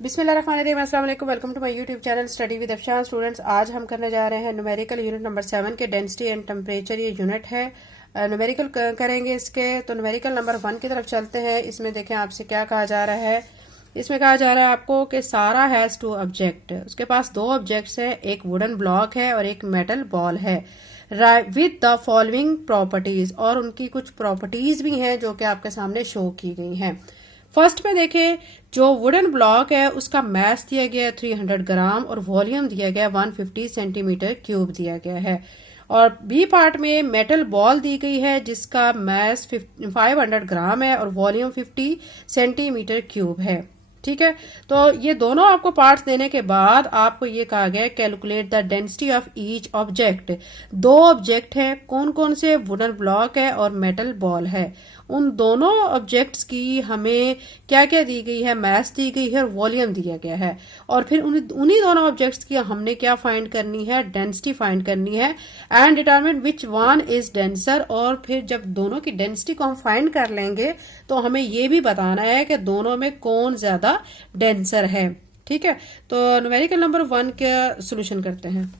बिस्मिल्लाहिर्रहमानिर्रहीम, अस्सलाम वालेकुम। Welcome to my YouTube channel study with Afshan. Students, आज हम करने जा रहे हैं न्यूमेरिकल यूनिट नंबर 7 के डेंसिटी एंड टेम्परेचर। ये यूनिट है, न्यूमेरिकल करेंगे इसके। तो न्यूमेरिकल नंबर 1 की तरफ चलते हैं। इसमें देखें आपसे क्या कहा जा रहा है। इसमें कहा जा रहा है आपको कि सारा हैज 2 ऑब्जेक्ट। उसके पास 2 ऑब्जेक्ट्स हैं, एक वुडन ब्लॉक है और एक मेटल बॉल है विद द फॉलोइंग प्रॉपर्टीज। और उनकी कुछ प्रॉपर्टीज भी हैं जो कि आपके सामने शो की गई हैं। फर्स्ट में देखें, जो वुडन ब्लॉक है उसका मास दिया गया है 300 ग्राम और वॉल्यूम दिया गया 150 सेंटीमीटर क्यूब दिया गया है। और बी पार्ट में मेटल बॉल दी गई है जिसका मास 500 ग्राम है और वॉल्यूम 50 सेंटीमीटर क्यूब है। ठीक है, तो ये दोनों आपको पार्ट्स देने के बाद आपको ये कहा गया calculate the density of each object. 2 object है, कौन कौन से? वुडन ब्लॉक है और मेटल बॉल है। उन दोनों ऑब्जेक्ट्स की हमें क्या क्या दी गई है? मास दी गई है और वॉल्यूम दिया गया है। और फिर उन्हीं दोनों ऑब्जेक्ट्स की हमने क्या फाइंड करनी है? डेंसिटी फाइंड करनी है and determine which one is denser. और फिर जब दोनों की डेंसिटी को हम फाइंड कर लेंगे तो हमें ये भी बताना है कि दोनों में कौन ज्यादा डेंसर है। ठीक है, तो न्यूमेरिकल नंबर 1 का सोल्यूशन करते हैं।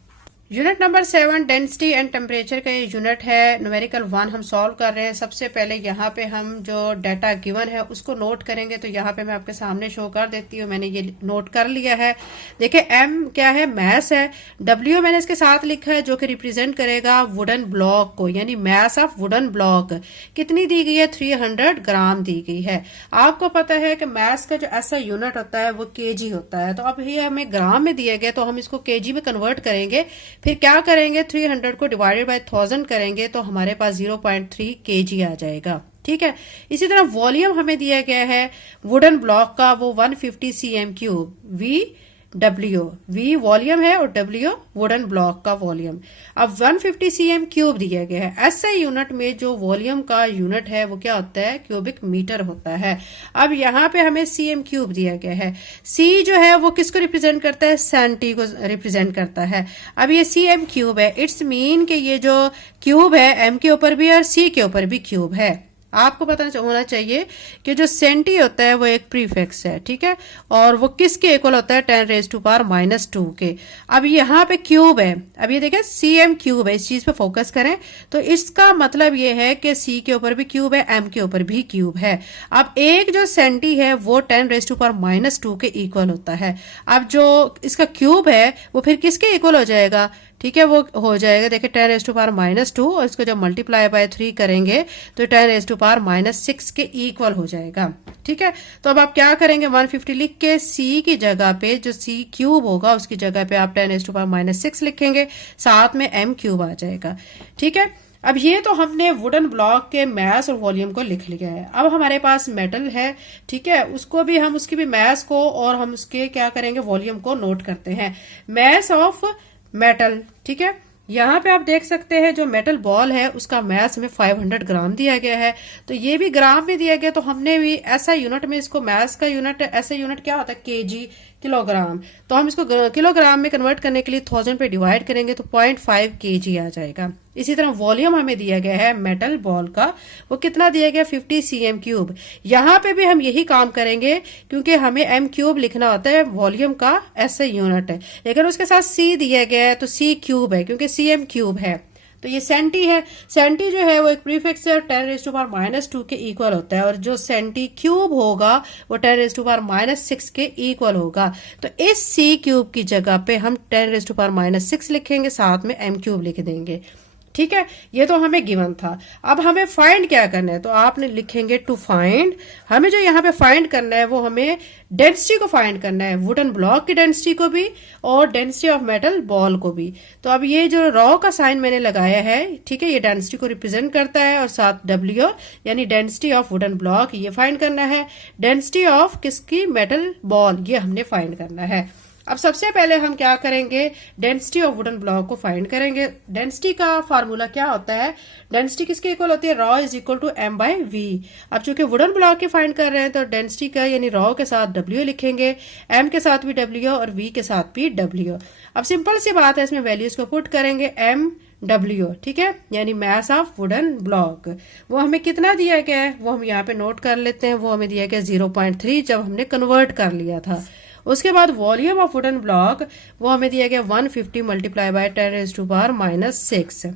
Unit number 7 density and temperature का ये यूनिट है। न्यूमेरिकल 1 हम सॉल्व कर रहे हैं। सबसे पहले यहाँ पे हम जो डाटा गिवन है उसको नोट करेंगे। तो यहाँ पे मैं आपके सामने शो कर देती हूँ, मैंने ये नोट कर लिया है। देखिए, एम क्या है? मैस है। डब्ल्यू मैंने इसके साथ लिखा है जो कि रिप्रेजेंट करेगा वुडन ब्लॉक को, यानी मैस ऑफ वुडन ब्लॉक। कितनी दी गई है? 300 ग्राम दी गई है। आपको पता है कि मैस का जो ऐसा यूनिट होता है वो केजी होता है। तो अब ये हमें ग्राम में दिया गया तो हम इसको केजी में कन्वर्ट करेंगे। फिर क्या करेंगे? 300 को डिवाइडेड बाय 1000 करेंगे तो हमारे पास 0.3 केजी आ जाएगा। ठीक है, इसी तरह वॉल्यूम हमें दिया गया है वुडन ब्लॉक का, वो 150 cm क्यूब। वी वॉल्यूम है और डब्ल्यू वुडन ब्लॉक का वॉल्यूम। अब 150 cm क्यूब दिया गया है। ऐसे यूनिट में जो वॉल्यूम का यूनिट है वो क्या होता है? क्यूबिक मीटर होता है। अब यहाँ पे हमें cm क्यूब दिया गया है। सी जो है वो किसको रिप्रेजेंट करता है? सेंटी को रिप्रेजेंट करता है। अब ये cm क्यूब है, इट्स मीन कि ये जो क्यूब है एम के ऊपर भी और सी के ऊपर भी क्यूब है। आपको पता होना चाहिए कि जो सेंटी होता है वो एक प्रीफिक्स है। ठीक है, और वो किसके इक्वल होता है? 10⁻⁻² के। अब यहाँ पे क्यूब है। अब ये देखें, cm क्यूब है, इस चीज पे फोकस करें। तो इसका मतलब ये है कि c के ऊपर भी क्यूब है, m के ऊपर भी क्यूब है। अब एक जो सेंटी है वो 10⁻⁻² के इक्वल होता है। अब जो इसका क्यूब है वो फिर किसके इक्वल हो जाएगा? ठीक है, वो हो जाएगा, देखिए 10⁻⁻² और इसको जब मल्टीप्लाई बाय 3 करेंगे तो 10⁻⁻6 के इक्वल हो जाएगा। ठीक है, तो अब आप क्या करेंगे? 150 लिख के c की जगह पे जो c क्यूब होगा उसकी जगह पे आप 10⁻⁻6 लिखेंगे, साथ में m क्यूब आ जाएगा। ठीक है, अब ये तो हमने वुडन ब्लॉक के मास और वॉल्यूम को लिख लिया है। अब हमारे पास मेटल है। ठीक है, उसको भी हम उसकी भी मास को और हम उसके क्या करेंगे? वॉल्यूम को नोट करते हैं। Mass of metal. ठीक है, यहाँ पे आप देख सकते हैं जो मेटल बॉल है उसका मास हमें 500 ग्राम दिया गया है। तो ये भी ग्राम में दिया गया, तो हमने भी ऐसा यूनिट में इसको मास का यूनिट, ऐसा यूनिट क्या होता है? KG, kilogram. तो हम इसको किलोग्राम में कन्वर्ट करने के लिए 1000 पे डिवाइड करेंगे तो 0.5 केजी आ जाएगा। इसी तरह वॉल्यूम हमें दिया गया है मेटल बॉल का, वो कितना दिया गया? 50 cm क्यूब। यहाँ पे भी हम यही काम करेंगे क्योंकि हमें m क्यूब लिखना होता है वॉल्यूम का ऐसा यूनिट है, लेकिन उसके साथ c दिया गया है तो c क्यूब है क्योंकि cm क्यूब है। तो ये सेंटी है। सेंटी जो है वो एक प्रीफिक्स है, 10⁻⁻² के इक्वल होता है। और जो सेंटी क्यूब होगा वो 10⁻⁻6 के इक्वल होगा। तो इस c क्यूब की जगह पे हम 10⁻⁻6 लिखेंगे, साथ में m क्यूब लिख देंगे। ठीक है, ये तो हमें गिवन था। अब हमें फाइंड क्या करना है? तो आपने लिखेंगे टू फाइंड। हमें जो यहाँ पे फाइंड करना है वो हमें डेंसिटी को फाइंड करना है, वुडन ब्लॉक की डेंसिटी को भी और डेंसिटी ऑफ मेटल बॉल को भी। तो अब ये जो रॉ का साइन मैंने लगाया है, ठीक है, ये डेंसिटी को रिप्रेजेंट करता है और साथ डब्ल्यू यानी डेंसिटी ऑफ वुडन ब्लॉक ये फाइंड करना है। डेंसिटी ऑफ किसकी? मेटल बॉल, ये हमने फाइंड करना है। अब सबसे पहले हम क्या करेंगे? डेंसिटी ऑफ वुडन ब्लॉक को फाइंड करेंगे। डेंसिटी का फार्मूला क्या होता है? डेंसिटी किसके इक्वल होती है? Rho is equal to m by v. अब चूंकि वुडन ब्लॉक की फाइंड कर रहे हैं तो डेंसिटी का यानी रॉ के साथ w लिखेंगे, m के साथ भी w और v के साथ भी w। अब सिंपल सी बात है, इसमें वैल्यूज को पुट करेंगे m W। ठीक है, यानी मास ऑफ वुडन ब्लॉक। वो हमें कितना दिया गया है वो हम यहाँ पे नोट कर लेते हैं। वो हमें दिया गया 0.3 जब हमने कन्वर्ट कर लिया था। उसके बाद वॉल्यूम ऑफ वुडन ब्लॉक वो हमें दिया गया 150 मल्टीप्लाई बाय 10⁻⁻�6।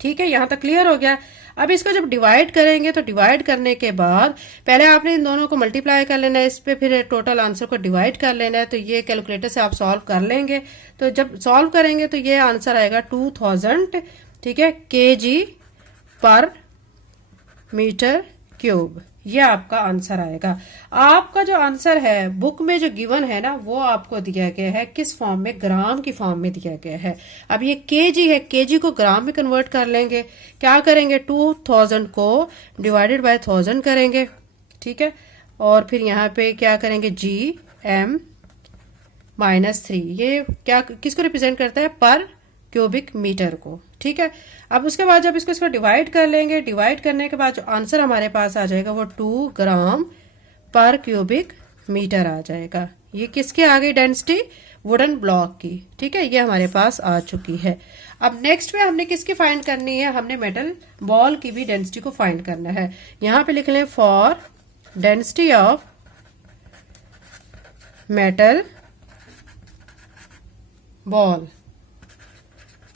ठीक है, यहां तक क्लियर हो गया। अब इसको जब डिवाइड करेंगे तो डिवाइड करने के बाद पहले आपने इन दोनों को मल्टीप्लाई कर लेना है, इस पे फिर टोटल आंसर को डिवाइड कर लेना है। तो ये कैलकुलेटर से आप सॉल्व कर लेंगे। तो जब सॉल्व करेंगे तो ये आंसर आएगा 2000, ठीक है, kg पर मीटर क्यूब। ये आपका आंसर आएगा। आपका जो आंसर है बुक में जो गिवन है ना, वो आपको दिया गया है किस फॉर्म में, ग्राम की फॉर्म में दिया गया है। अब ये केजी है, केजी को ग्राम में कन्वर्ट कर लेंगे। क्या करेंगे, 2000 को डिवाइडेड बाय 1000 करेंगे, ठीक है, और फिर यहाँ पे क्या करेंगे, GM-3। ये क्या किसको रिप्रेजेंट करता है, पर क्यूबिक मीटर को, ठीक है। अब उसके बाद जब इसको डिवाइड कर लेंगे, डिवाइड करने के बाद जो आंसर हमारे पास आ जाएगा वो 2 ग्राम पर क्यूबिक मीटर आ जाएगा। ये किसके आ गई डेंसिटी, वुडन ब्लॉक की, ठीक है, ये हमारे पास आ चुकी है। अब नेक्स्ट में हमने किसकी फाइंड करनी है, हमने मेटल बॉल की भी डेंसिटी को फाइंड करना है। यहां पे लिख लें for density of metal ball,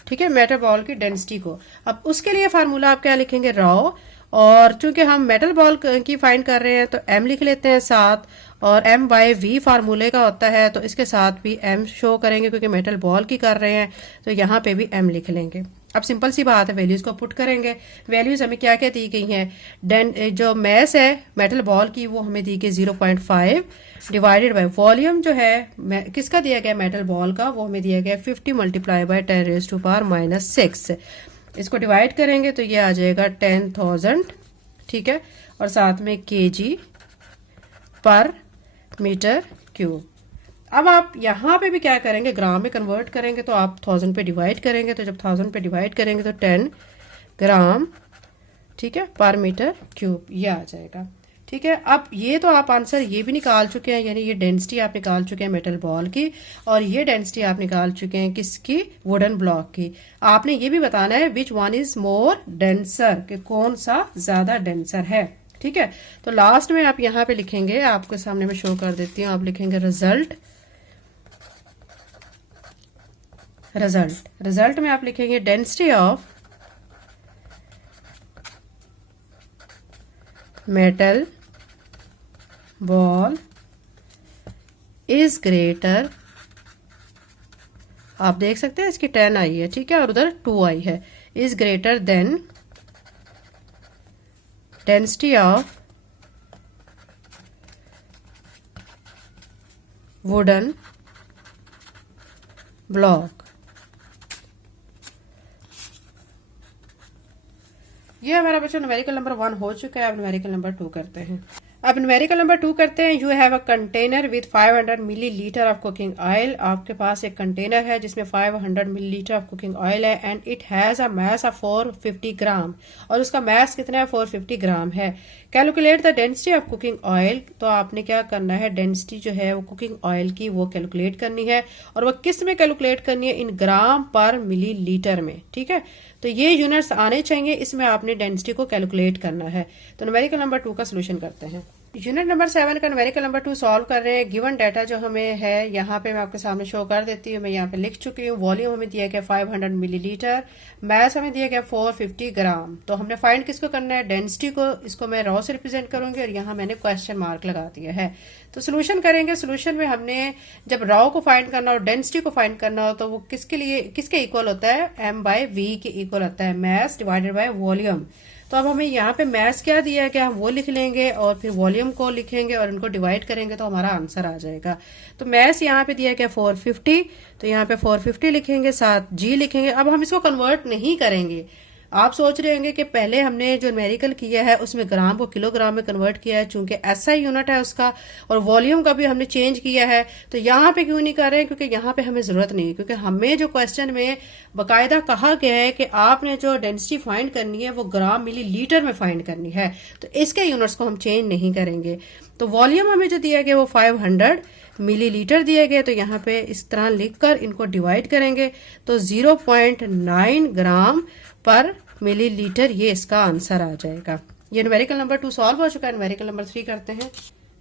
ठीक है, मेटल बॉल की डेंसिटी को। अब उसके लिए फार्मूला आप क्या लिखेंगे, रॉ, और चूंकि हम मेटल बॉल की फाइंड कर रहे हैं तो m लिख लेते हैं साथ, और m/v फार्मूले का होता है तो इसके साथ भी m शो करेंगे क्योंकि मेटल बॉल की कर रहे हैं, तो यहाँ पे भी m लिख लेंगे। अब सिंपल सी बात है, वैल्यूज को पुट करेंगे। वैल्यूज हमें क्या क्या दी गई हैं, जो मैस है मेटल बॉल की वो हमें दी गई 0.5 डिवाइडेड बाय वॉल्यूम जो है किसका दिया गया, मेटल बॉल का, वो हमें दिया गया 50 मल्टीप्लाई बाय 10⁻⁻6। इसको डिवाइड करेंगे तो ये आ जाएगा 10,000, ठीक है, और साथ में केजी पर मीटर क्यूब। अब आप यहाँ पे भी क्या करेंगे, ग्राम में कन्वर्ट करेंगे तो आप 1000 पे डिवाइड करेंगे, तो जब 1000 पे डिवाइड करेंगे तो 10 ग्राम, ठीक है, पर मीटर क्यूब ये आ जाएगा, ठीक है। अब ये तो आप आंसर ये भी निकाल चुके हैं, यानी ये डेंसिटी आप निकाल चुके हैं मेटल बॉल की, और ये डेंसिटी आप निकाल चुके हैं किसकी, वुडन ब्लॉक की। आपने ये भी बताना है which one is more denser, कि कौन सा ज्यादा डेंसर है, ठीक है। तो लास्ट में आप यहाँ पे लिखेंगे, आपके सामने में शो कर देती हूँ, आप लिखेंगे रिजल्ट में आप लिखेंगे density of metal ball is greater, आप देख सकते हैं इसकी 10 आई है, ठीक है, और उधर 2 आई है, is greater than density of wooden block. ये हमारा बच्चों न्यूमेरिकल नंबर 1 हो चुका है। अब न्यूमेरिकल नंबर 2 करते हैं। अब न्यूमेरिकल नंबर 2 करते हैं। You have a container with 500 millilitre of cooking oil. आपके पास एक कंटेनर है जिसमें 500 मिलीलीटर ऑफ कुकिंग ऑयल है and it has a mass of 450 ग्राम, और उसका मास कितना है, 450 ग्राम है। Calculate the density of cooking oil. तो आपने क्या करना है, डेंसिटी जो है वो कुकिंग ऑयल की वो कैलकुलेट करनी है, और वो किस में कैलकुलेट करनी है, इन ग्राम पर मिलीलीटर में, ठीक है। तो ये यूनिट्स आने चाहिए, इसमें आपने डेंसिटी को कैलकुलेट करना है। तो न्यूमेरिकल नंबर 2 का सोल्यूशन करते हैं। यूनिट नंबर 7 का न्यूमेरिकल नंबर 2 सॉल्व कर रहे हैं। गिवन डाटा जो हमें है यहाँ पे मैं आपके सामने शो कर देती हूँ। मैं यहाँ पे लिख चुकी हूँ। वॉल्यूम हमें दिया गया 500 मिलीलीटर, मास हमें दिया गया 450 ग्राम। तो हमने फाइंड किसको करना है, डेंसिटी को। इसको मैं रॉ से रिप्रेजेंट करूंगी और यहाँ मैंने क्वेश्चन मार्क लगा दिया है। तो सोल्यूशन करेंगे। सोल्यूशन में हमने जब रॉ को फाइंड करना और डेंसिटी को फाइंड करना हो तो वो किसके इक्वल होता है, m/v के इक्वल होता है, मास डिवाइडेड बाय वॉल्यूम। तो अब हमें यहाँ पे मास क्या दिया गया, हम वो लिख लेंगे और फिर वॉल्यूम को लिखेंगे और इनको डिवाइड करेंगे तो हमारा आंसर आ जाएगा। तो मास यहाँ पे दिया गया 450, तो यहाँ पे 450 लिखेंगे, साथ जी लिखेंगे। अब हम इसको कन्वर्ट नहीं करेंगे। आप सोच रहे होंगे कि पहले हमने जो न्यूमेरिकल किया है उसमें ग्राम को किलोग्राम में कन्वर्ट किया है, चूंकि एसआई यूनिट है उसका, और वॉल्यूम का भी हमने चेंज किया है। तो यहाँ पे क्यों नहीं कर रहे हैं, क्योंकि यहाँ पे हमें जरूरत नहीं है, क्योंकि हमें जो क्वेश्चन में बाकायदा कहा गया है कि आपने जो डेंसिटी फाइंड करनी है वो ग्राम मिलीलीटर में फाइंड करनी है, तो इसके यूनिट्स को हम चेंज नहीं करेंगे। तो वॉल्यूम हमें जो दिया गया वो 500 मिलीलीटर दिए गए, तो यहाँ पे इस तरह लिखकर इनको डिवाइड करेंगे तो 0.9 ग्राम पर मिलीलीटर, ये इसका आंसर आ जाएगा। ये न्यूमेरिकल नंबर 2 सॉल्व हो चुका है। न्यूमेरिकल नंबर 3 करते हैं।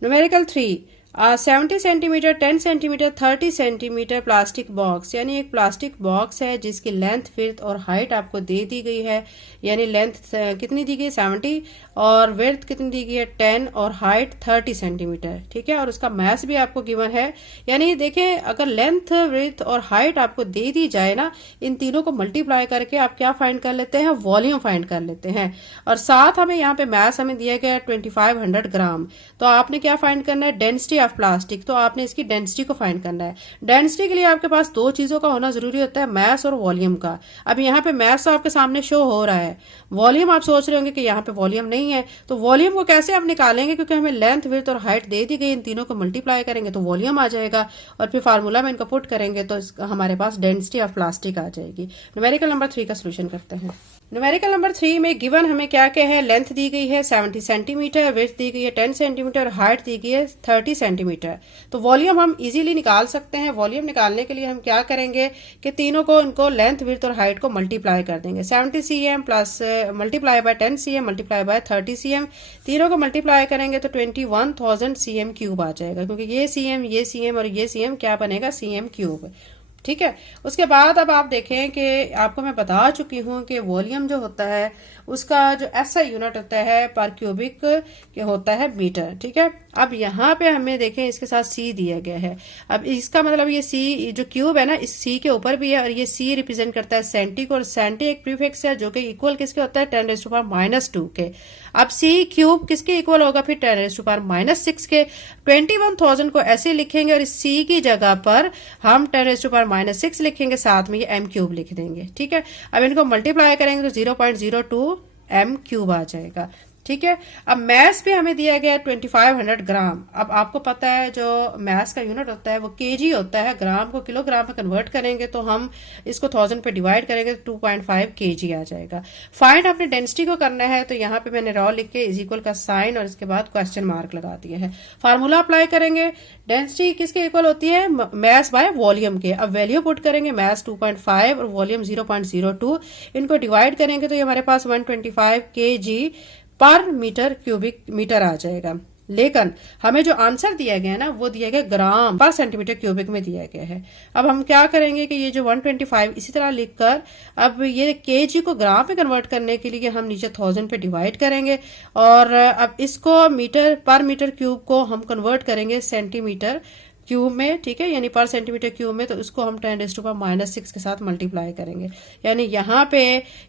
Numerical 3, 70 centimetre, 10 centimetre, 30 centimetre plastic box, यानी एक प्लास्टिक बॉक्स है जिसकी लेंथ, विड्थ और हाइट आपको दे दी गई है। यानी लेंथ कितनी दी गई 70 और विड्थ कितनी दी गई है 10 और हाइट 30 सेंटीमीटर। ठीक है, और उसका मास भी आपको गिवन है। यानी देखें, अगर लेंथ, विड्थ और हाइट आपको दे दी जाए ना, इन तीनों को मल्टीप्लाई करके आप क्या फाइंड कर लेते हैं, वॉल्यूम फाइंड कर लेते हैं। और साथ हमें यहाँ पे मास हमें दिया गया 2500 ग्राम। तो आपने क्या फाइंड करना है, डेंसिटी ऑफ प्लास्टिक। तो आपने इसकी डेंसिटी को फाइंड करना है। डेंसिटी के लिए आपके पास दो चीजों का होना जरूरी होता है, मास और वॉल्यूम का। अब यहाँ पे मास तो आपके सामने शो हो रहा है, वॉल्यूम आप सोच रहे होंगे कि यहाँ पे वॉल्यूम नहीं है। तो वॉल्यूम को कैसे आप निकालेंगे, क्योंकि हमें लेंथ, विड्थ और हाइट दे दी गई, इन तीनों को मल्टीप्लाई करेंगे तो वॉल्यूम आ जाएगा और फिर फार्मूला में इनको पुट करेंगे तो हमारे पास डेंसिटी ऑफ प्लास्टिक आ जाएगी। न्यूमेरिकल नंबर 3 का सोल्यूशन करते हैं। न्यूमेरिकल नंबर 3 में गिवन हमें क्या क्या है, लेंथ दी गई है 70 सेंटीमीटर, विड्थ दी गई है 10 सेंटीमीटर, हाइट दी गई है 30 सेंटीमीटर। तो वॉल्यूम हम इजीली निकाल सकते हैं। वॉल्यूम निकालने के लिए हम क्या करेंगे कि तीनों को, इनको लेंथ, विड्थ और हाइट को मल्टीप्लाई कर देंगे। 70 cm plus multiply by 10 cm multiply by 30 cm, तीनों को मल्टीप्लाई करेंगे तो 21,000 cm क्यूब आ जाएगा, क्योंकि ये cm और ये cm क्या बनेगा, cm क्यूब। ठीक है, उसके बाद अब आप देखें कि आपको मैं बता चुकी हूं कि वॉल्यूम जो होता है उसका जो ऐसा यूनिट होता है पर क्यूबिक होता है मीटर। ठीक है, अब यहाँ पे हमें देखें इसके साथ सी दिया गया है। अब इसका मतलब ये सी जो क्यूब है ना, इस सी के ऊपर भी है और ये सी रिप्रेजेंट करता है सेंटी को, और सेंटी एक प्रीफिक्स है जो कि इक्वल किसके होता है 10⁻⁻² के। अब सी क्यूब किसके इक्वल होगा, फिर 10⁻⁻6 के। 21,000 को ऐसे लिखेंगे और इस सी की जगह पर हम 10⁻⁻6 लिखेंगे, साथ में ये एम क्यूब लिख देंगे। ठीक है, अब इनको मल्टीप्लाई करेंगे तो 0.02 एम क्यूब आ जाएगा। ठीक है, अब मैस भी हमें दिया गया 2500 ग्राम। अब आपको पता है जो मैस का यूनिट होता है वो केजी होता है, ग्राम को किलोग्राम में कन्वर्ट करेंगे तो हम इसको 1000 पे डिवाइड करेंगे तो 2.5 केजी आ जाएगा। फाइंड अपने डेंसिटी को करना है, तो यहाँ पे मैंने रॉ लिख के इज इक्वल का साइन और इसके बाद क्वेश्चन मार्क लगा दिया है। फार्मूला अप्लाई करेंगे, डेंसिटी किसके इक्वल होती है, मैस बाय वॉल्यूम के। अब वैल्यू पुट करेंगे, मैस 2.5 और वॉल्यूम 0.02, इनको डिवाइड करेंगे तो ये हमारे पास 125 केजी पर मीटर क्यूबिक मीटर आ जाएगा। लेकिन हमें जो आंसर दिया गया है ना, वो दिया गया ग्राम पर सेंटीमीटर क्यूबिक में दिया गया है। अब हम क्या करेंगे कि ये जो 125 इसी तरह लिखकर अब ये केजी को ग्राम में कन्वर्ट करने के लिए हम नीचे 1000 पे डिवाइड करेंगे और अब इसको मीटर पर मीटर क्यूब को हम कन्वर्ट करेंगे सेंटीमीटर क्यूब में। ठीक है, यानी पर सेंटीमीटर क्यूब में, तो इसको हम 10⁻⁻6 के साथ मल्टीप्लाई करेंगे। यानी यहाँ पे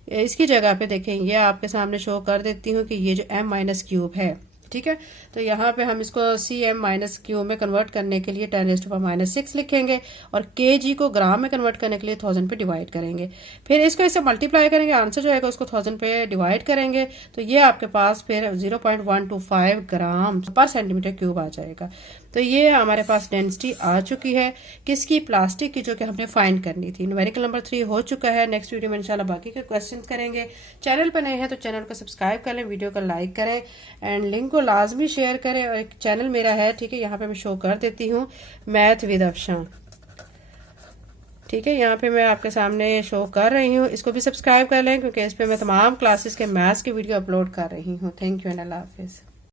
इसकी जगह पे देखें, ये आपके सामने शो कर देती हूँ कि ये जो m माइनस क्यूब है। ठीक है, तो यहाँ पे हम इसको cm माइनस क्यूब में कन्वर्ट करने के लिए 10⁻⁻6 लिखेंगे और kg को ग्राम में कन्वर्ट करने के लिए 1000 पे डिवाइड करेंगे। फिर इसको इससे मल्टीप्लाई करेंगे, आंसर जो आएगा उसको 1000 पे डिवाइड करेंगे तो ये आपके पास फिर 0.125 ग्राम पर सेंटीमीटर क्यूब आ जाएगा। तो ये हमारे पास डेंसिटी आ चुकी है किसकी, प्लास्टिक की, जो कि हमने फाइंड करनी थी। न्यूमेरिकल नंबर 3 हो चुका है। नेक्स्ट वीडियो में इंशाल्लाह बाकी के क्वेश्चंस करेंगे। चैनल पर नए हैं तो चैनल को सब्सक्राइब कर लें, वीडियो को लाइक करें एंड लिंक को लाजमी शेयर करें। और एक चैनल मेरा है, ठीक है, यहाँ पे मैं शो कर देती हूँ, मैथ विद अफशां। ठीक है, यहाँ पे मैं आपके सामने शो कर रही हूँ, इसको भी सब्सक्राइब कर लें क्योंकि इस पे मैं तमाम क्लासेस के मैथ्स की वीडियो अपलोड कर रही हूँ। Thank you and Allah Hafiz.